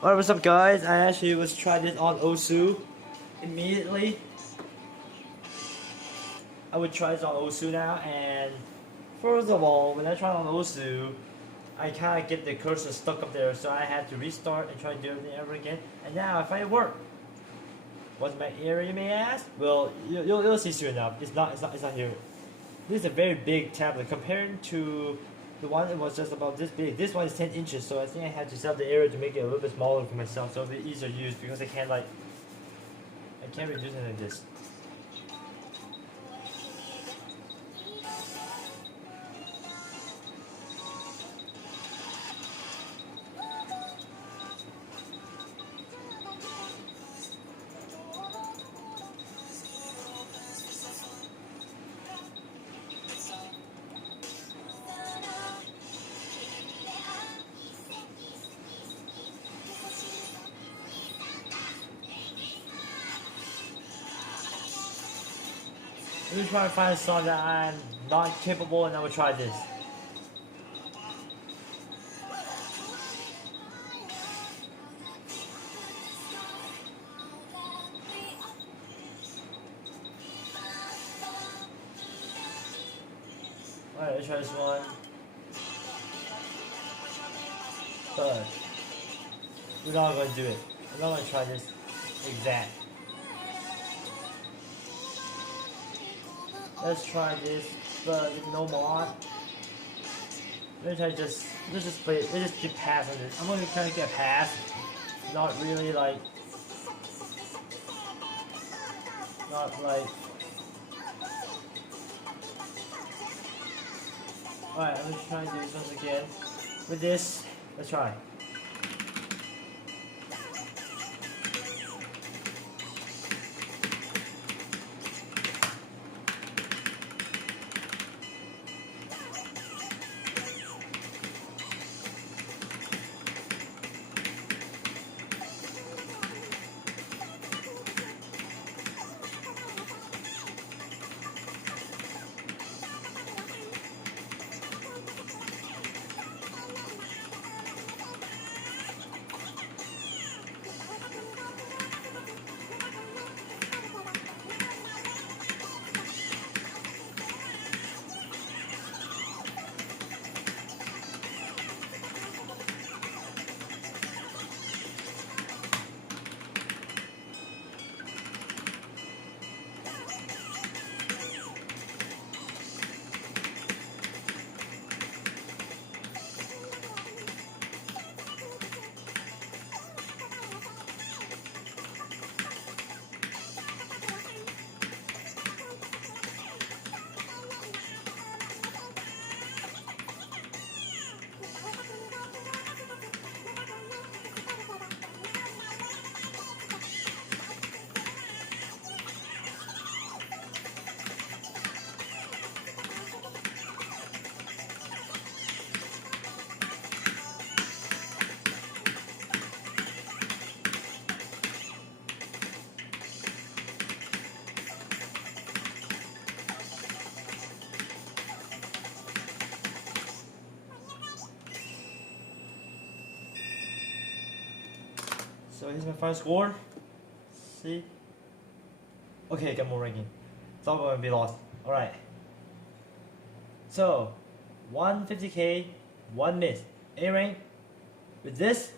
Alright, what's up guys? I actually was trying this on Osu immediately. I would try this on Osu now, and first of all, when I tried on Osu, I kind of get the cursor stuck up there, so I had to restart and try to do everything ever again, and now I find it worked. What's my error, you may ask? Well, you'll see soon enough. It's not here. This is a very big tablet compared to the one that was just about this big. This one is 10 inches, so I think I had to set up the area to make it a little bit smaller for myself, so it'll be easier to use because I can't reduce it like this. Let me try to find a song that I'm not capable, and I will try this. Alright, let's try this one. But we're not going to do it. I'm not going to try this exact. Let's try this, but with no mod. Let's just play it. Let's just get past on this. I'm gonna try to get past. Not really like. Not like. Alright, I'm gonna try and do this once again. With this, let's try. So here's my final score. See? Okay, got more ranking. It's all going to be lost. Alright. So, 150k, 1 miss. A rank with this.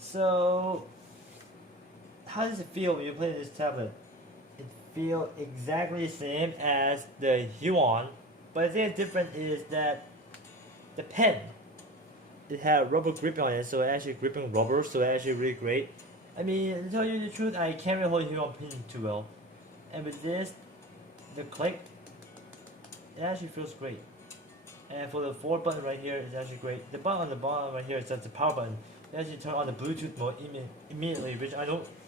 So, how does it feel when you play this tablet? It feels exactly the same as the Huon, but I think the difference is that the pen, it had rubber grip on it, so it actually gripping rubber, so it's actually really great. I mean, to tell you the truth, I can't really hold Huon pin too well. And with this, the click, it actually feels great. And for the forward button right here, it's actually great. The button on the bottom right here is the power button. You actually turn on the Bluetooth mode immediately, which I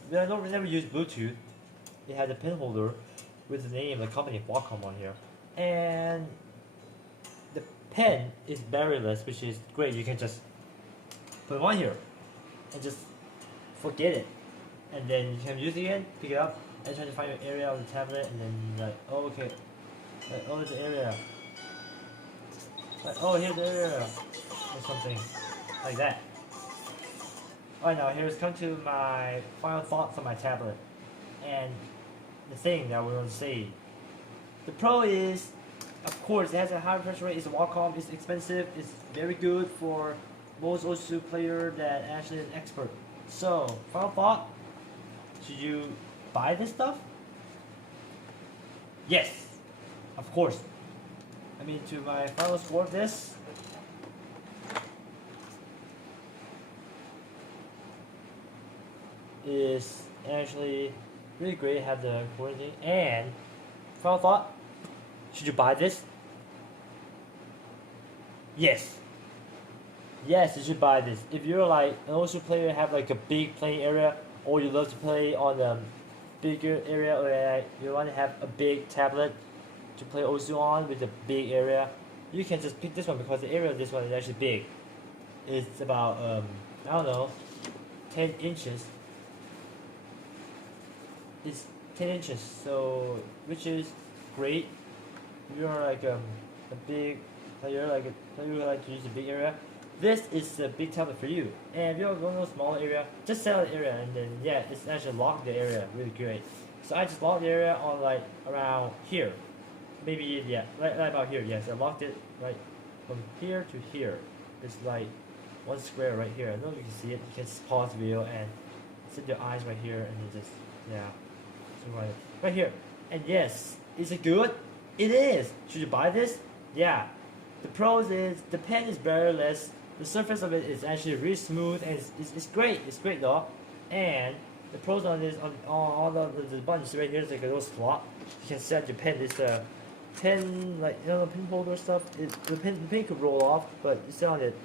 never use Bluetooth. It has a pin holder with the name of the company Wacom on here, and the pen is barrierless, which is great. You can just put it on here and just forget it, and then you can use it again, pick it up, and try to find your area of the tablet, and then you're like, oh okay, like, oh, there's the area. Like, oh, here's the area, or something like that. Alright, now here's come to my final thoughts on my tablet. And the thing that we're going to say. The pro is, of course, it has a high refresh rate, it's a Wacom, it's expensive, it's very good for most OSU player that actually is an expert. So, final thought, should you buy this stuff? Yes, of course. I mean, to my final score of this, is actually really great to have the quarantine. And final thought, should you buy this? Yes. Yes, you should buy this. If you're like an OSU player, have like a big playing area, or you love to play on a bigger area, or you want to have a big tablet to play OSU on with a big area, you can just pick this one because the area of this one is actually big. It's about I don't know, 10 inches. It's 10 inches, so which is great. If you're like a big player, like a player who like to use a big area, this is a big tablet for you. And if you're going to a smaller area, just set out the area, and then yeah, it's actually lock the area really great. So I just locked the area on like around here, maybe yeah, right about here. Yes, I locked it right from here to here. It's like one square right here. I don't know if you can see it. You can just pause the video and set your eyes right here, and then just yeah, so right here. And yes, is it good? It is. Should you buy this? Yeah. The pros is the pen is barrelless. The surface of it is actually really smooth, and it's great. It's great though. And the pros on this on the buttons right here is like a little slot. You can set your pen. It's a pen, like pen holder stuff. The pen could roll off, but you set on it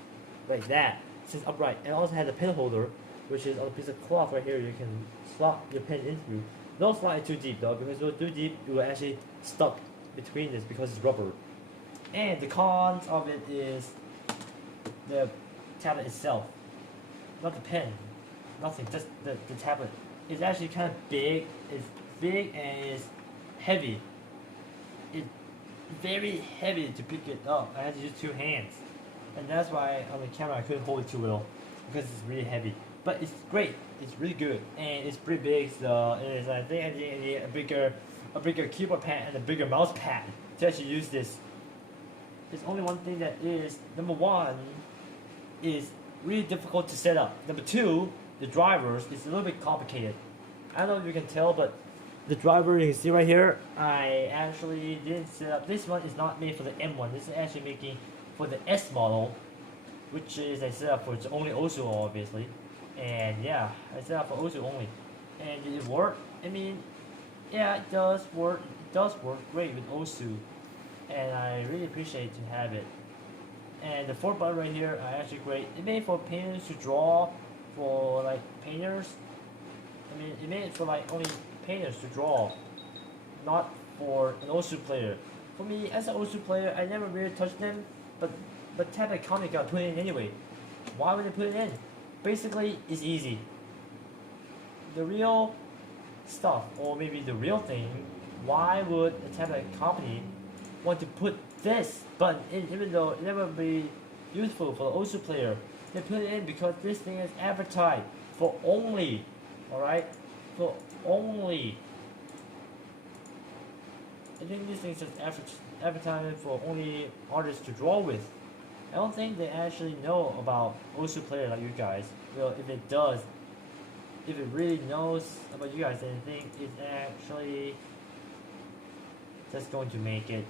like that. It's upright. And it also has a pen holder, which is on a piece of cloth right here. You can slot your pen into. Don't slide it too deep though, because if you go too deep, it will actually stuck between this because it's rubber. And the cons of it is the tablet itself, not the pen, nothing, just the tablet. It's actually kind of big, it's big and it's heavy. It's very heavy to pick it up. I had to use two hands. And that's why on the camera I couldn't hold it too well, because it's really heavy. But it's great, it's really good, and it's pretty big, so it is, I think I need a bigger keyboard pad and a bigger mouse pad to actually use this. There's only one thing that is, number one, is really difficult to set up. Number two, the drivers is a little bit complicated. I don't know if you can tell, but the driver you can see right here, I actually didn't set up. This one is not made for the M1. This is actually making for the S model, which is I set up for its only OSU obviously. And yeah, I set up for OSU only. And did it work? I mean, yeah, it does work. It does work great with OSU. And I really appreciate to have it. And the 4 button right here are actually great. It made for painters to draw, for like painters. I mean, it made it for like only painters to draw, not for an OSU player. For me, as an OSU player, I never really touched them, but tablet comic got put in anyway. Why would they put it in? Basically, it's easy. The real stuff, or maybe the real thing, why would a tablet company want to put this button in, even though it never be useful for the OSU player? They put it in because this thing is advertised for only, alright? For only. I think this thing is just advertisement for only artists to draw with. I don't think they actually know about OSU player like you guys. Well, if it does, if it really knows about you guys, then I think it's actually just going to make it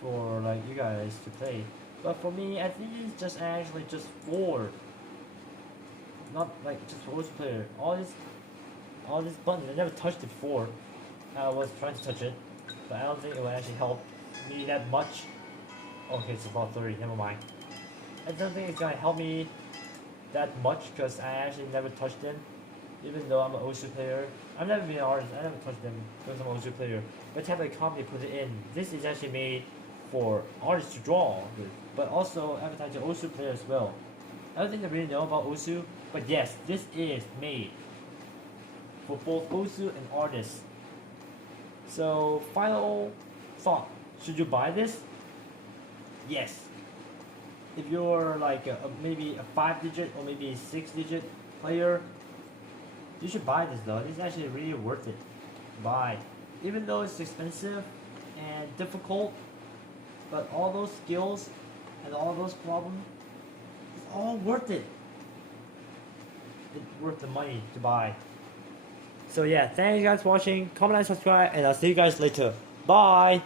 for like you guys to play. But for me, I think it's just actually just for, not like just for OSU player. All this buttons, I never touched it before. I was trying to touch it, but I don't think it will actually help me that much. Okay, it's about 30, never mind. I don't think it's gonna help me that much because I actually never touched them. Even though I'm an OSU player, I've never been an artist, I never touched them because I'm an OSU player. But tablet company put it in. This is actually made for artists to draw with, but also advertised to OSU players as well. I don't think they really know about OSU, but yes, this is made for both OSU and artists. So, final thought, should you buy this? Yes. if you're like maybe a 5-digit or maybe a 6-digit player, you should buy this though. This is actually really worth it to buy. Even though it's expensive and difficult, but all those skills and all those problems, it's all worth it. It's worth the money to buy. So yeah, thank you guys for watching. Comment and subscribe, and I'll see you guys later. Bye!